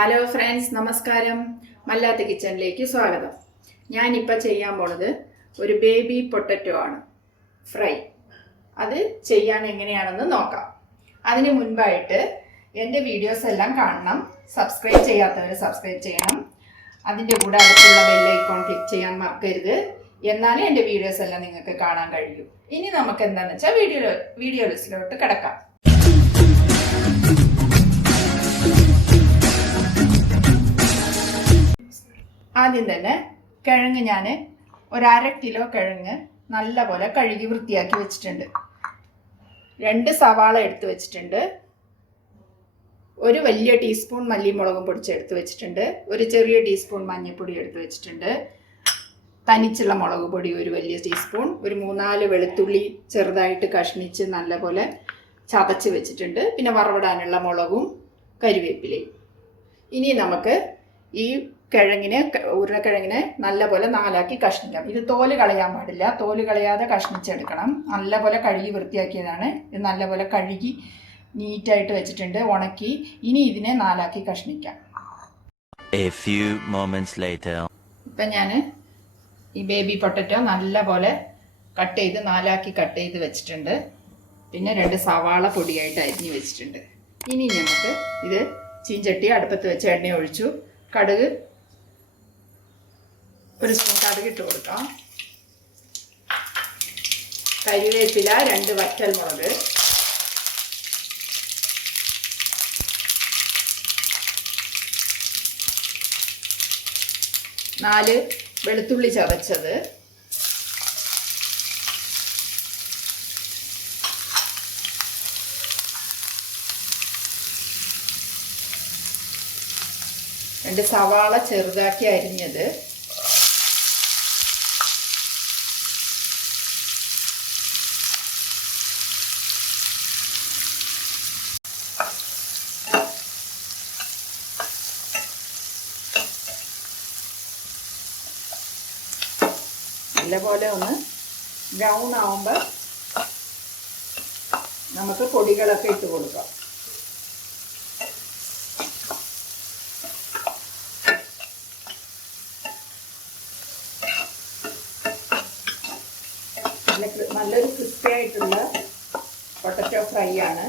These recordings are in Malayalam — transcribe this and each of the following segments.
ഹലോ ഫ്രണ്ട്സ്, നമസ്കാരം. മല്ലാത്ത് കിച്ചണിലേക്ക് സ്വാഗതം. ഞാനിപ്പോൾ ചെയ്യാൻ പോണത് ഒരു ബേബി പൊട്ടറ്റോ ആണ് ഫ്രൈ. അത് ചെയ്യാൻ എങ്ങനെയാണെന്ന് നോക്കാം. അതിന് മുൻപായിട്ട് എൻ്റെ വീഡിയോസ് എല്ലാം കാണണം. സബ്സ്ക്രൈബ് ചെയ്യാത്തവർ സബ്സ്ക്രൈബ് ചെയ്യണം. അതിൻ്റെ കൂടെ അടുത്തുള്ള ബെല്ലൈക്കോൺ ക്ലിക്ക് ചെയ്യാൻ മറക്കരുത്. എന്നാലേ എൻ്റെ വീഡിയോസ് എല്ലാം നിങ്ങൾക്ക് കാണാൻ കഴിയൂ. ഇനി നമുക്ക് എന്താണെന്ന് വെച്ചാൽ വീഡിയോ ലിസ്റ്റിലോട്ട് കിടക്കാം. ആദ്യം തന്നെ കിഴങ്ങ് ഞാൻ ഒരു 1/2 കിലോ കിഴങ്ങ് നല്ലപോലെ കഴുകി വൃത്തിയാക്കി വെച്ചിട്ടുണ്ട്. 2 സവാള എടുത്ത് വെച്ചിട്ടുണ്ട്. ഒരു വലിയ ടീസ്പൂൺ മല്ലിമുളകും പൊടിച്ചെടുത്ത് വെച്ചിട്ടുണ്ട്. ഒരു ചെറിയ ടീസ്പൂൺ മഞ്ഞൾപ്പൊടി എടുത്ത് വെച്ചിട്ടുണ്ട്. തനിച്ചുള്ള മുളക് പൊടി ഒരു വലിയ ടീസ്പൂൺ. ഒരു 3-4 വെളുത്തുള്ളി ചെറുതായിട്ട് കഷ്ണിച്ച് നല്ലപോലെ ചതച്ച് വെച്ചിട്ടുണ്ട്. പിന്നെ വറവിടാനുള്ള മുളകും കരിവേപ്പിലയും. ഇനി നമുക്ക് ഈ ഉരുളക്കിഴങ്ങിനെ നല്ലപോലെ 4ആക്കി കഷ്ണിക്കാം. ഇത് തോല് കളയാൻ പാടില്ല. തോല് കളയാതെ കഷ്ണിച്ചെടുക്കണം. നല്ലപോലെ കഴുകി വൃത്തിയാക്കിയതാണ്. ഇത് നല്ലപോലെ കഴുകി നീറ്റായിട്ട് വെച്ചിട്ടുണ്ട്, ഉണക്കി. ഇനി ഇതിനെ 4ആക്കി കഷ്ണിക്കാം. ഇപ്പം ഞാൻ ഈ ബേബി പൊട്ടറ്റോ നല്ലപോലെ കട്ട് ചെയ്ത് 4ആക്കി കട്ട് ചെയ്ത് വെച്ചിട്ടുണ്ട്. പിന്നെ 2 സവാള പൊടിയായിട്ട് അരിഞ്ഞ് വെച്ചിട്ടുണ്ട്. ഇനി നമുക്ക് ഇത് ചീഞ്ചട്ടി അടുപ്പത്ത് വെച്ച് എണ്ണ ഒഴിച്ചു. കടുക് 1 സ്പൂൺ കടുക് ഇട്ട് കൊടുക്കാം. കരിവേപ്പില 2 വറ്റൽമുളക്, നാല് വെളുത്തുള്ളി ചതച്ചത്, രണ്ട് സവാള ചെറുതാക്കി അരിഞ്ഞത്, നല്ലപോലെ ഒന്ന് ബ്രൗൺ ആവുമ്പോൾ നമുക്ക് പൊടികളൊക്കെ ഇട്ട് കൊടുക്കാം. നല്ലൊരു ക്രിസ്പി ആയിട്ടുള്ള പൊട്ടറ്റോ ഫ്രൈ ആണ്.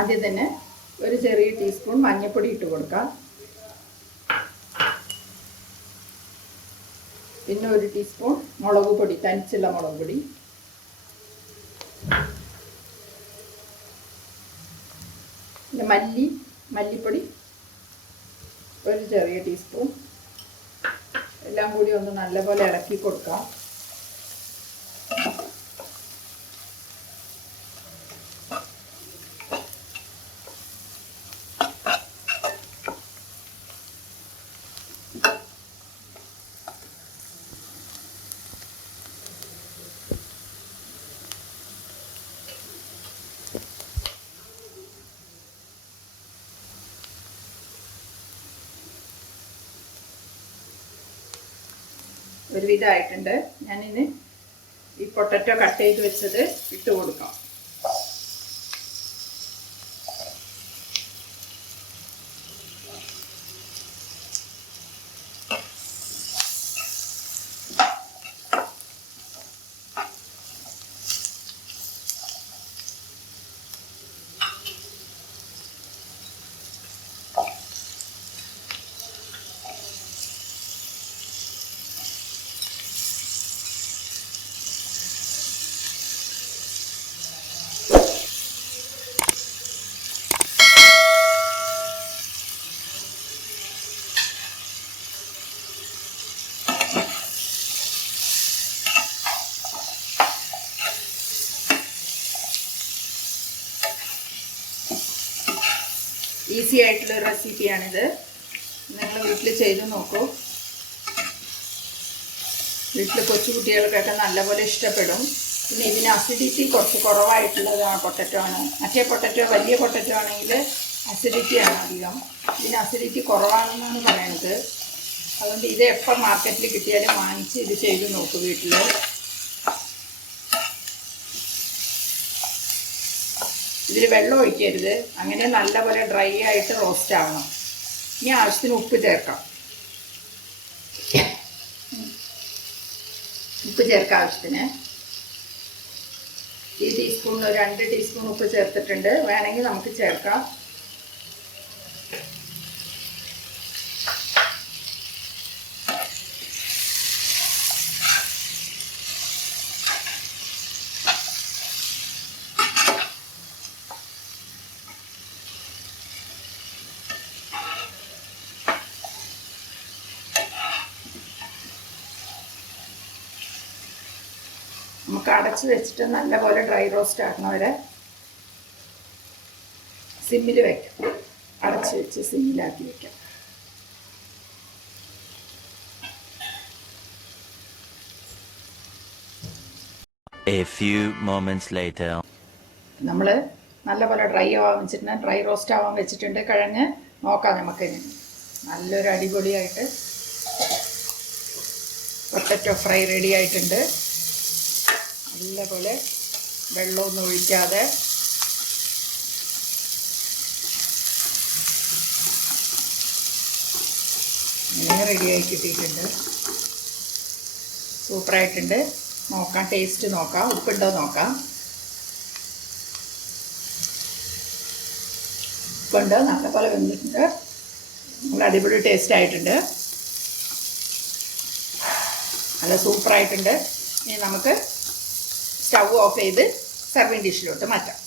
ആദ്യം തന്നെ ഒരു ചെറിയ ടീസ്പൂൺ മഞ്ഞൾപ്പൊടി ഇട്ട് കൊടുക്കാം. പിന്നെ 1 ടീസ്പൂൺ മുളക് പൊടി, തനിച്ചുള്ള മുളക് പൊടി. പിന്നെ മല്ലിപ്പൊടി 1 ചെറിയ ടീസ്പൂൺ. എല്ലാം കൂടി ഒന്ന് നല്ലപോലെ ഇളക്കി കൊടുക്കാം. ഒരുവിധമായിട്ടുണ്ട്. ഞാനിന്ന് ഈ പൊട്ടറ്റോ കട്ട് ചെയ്ത് വെച്ചത് ഇട്ട് കൊടുക്കാം. ഈസി ആയിട്ടുള്ളൊരു റെസിപ്പിയാണിത്. നിങ്ങൾ വീട്ടിൽ ചെയ്ത് നോക്കൂ. വീട്ടിൽ കൊച്ചുകുട്ടികൾക്കൊക്കെ നല്ലപോലെ ഇഷ്ടപ്പെടും. പിന്നെ ഇതിന് അസിഡിറ്റി കുറച്ച് കുറവായിട്ടുള്ളത് പൊട്ടറ്റോ ആണ്. മറ്റേ വലിയ പൊട്ടറ്റോ ആണെങ്കിൽ അസിഡിറ്റിയാണ് അധികം. ഇതിന് അസിഡിറ്റി കുറവാണെന്നാണ് പറയുന്നത്. അതുകൊണ്ട് ഇത് എപ്പോൾ മാർക്കറ്റിൽ കിട്ടിയാലും വാങ്ങിച്ച് ഇത് ചെയ്ത് നോക്കൂ വീട്ടിൽ. ഇതിൽ വെള്ളം ഒഴിക്കരുത്, അങ്ങനെ നല്ലപോലെ ഡ്രൈ ആയിട്ട് റോസ്റ്റ് ആവണം. ഇനി ആവശ്യത്തിന് ഉപ്പ് ചേർക്കാം. ഉപ്പ് ചേർക്കാം ആവശ്യത്തിന്. ഈ ടീസ്പൂണിൽ 2 ടീസ്പൂൺ ഉപ്പ് ചേർത്തിട്ടുണ്ട്. വേണമെങ്കിൽ നമുക്ക് ചേർക്കാം. നമുക്ക് അടച്ച് വെച്ചിട്ട് നല്ലപോലെ ഡ്രൈ റോസ്റ്റ് ആക്കണം. വരെ സിമ്മിൽ വെക്കാം. അടച്ച് വെച്ച് സിമ്മിലാക്കി വെക്കാം. A few moments later. നമ്മൾ നല്ലപോലെ ഡ്രൈ റോസ്റ്റ് ആവാൻ വെച്ചിട്ടുണ്ട്. കിഴങ്ങ് നോക്കാം നമുക്ക്. നല്ലൊരു അടിപൊളിയായിട്ട് പൊട്ടറ്റോ ഫ്രൈ റെഡി ആയിട്ടുണ്ട്. നല്ലപോലെ വെള്ളമൊന്നും ഒഴിക്കാതെ ഇങ്ങനെ റെഡിയായി കിട്ടിയിട്ടുണ്ട്. സൂപ്പറായിട്ടുണ്ട്. നോക്കാം, ടേസ്റ്റ് നോക്കാം, ഉപ്പുണ്ടോ നോക്കാം. ഉപ്പുണ്ട്, നല്ലപോലെ വെന്തിട്ടുണ്ട്. നല്ല അടിപൊളി ടേസ്റ്റ് ആയിട്ടുണ്ട്. നല്ല സൂപ്പറായിട്ടുണ്ട്. ഇനി നമുക്ക് സ്റ്റവ് ഓഫ് ചെയ്ത് സർവിങ് ഡിഷിലോട്ട് മാറ്റാം.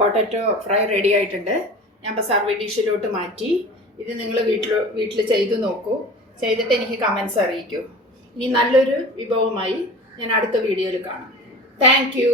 പൊട്ടറ്റോ ഫ്രൈ റെഡി ആയിട്ടുണ്ട്. ഞാൻ ഇപ്പോൾ സർവിങ് ഡിഷിലോട്ട് മാറ്റി. ഇത് നിങ്ങൾ വീട്ടിൽ ചെയ്ത് നോക്കൂ. ചെയ്തിട്ട് എനിക്ക് കമൻസ് അറിയിക്കൂ. ഇനി നല്ലൊരു വിഭവമായി ഞാൻ അടുത്ത വീഡിയോയിൽ കാണാം. Thank you.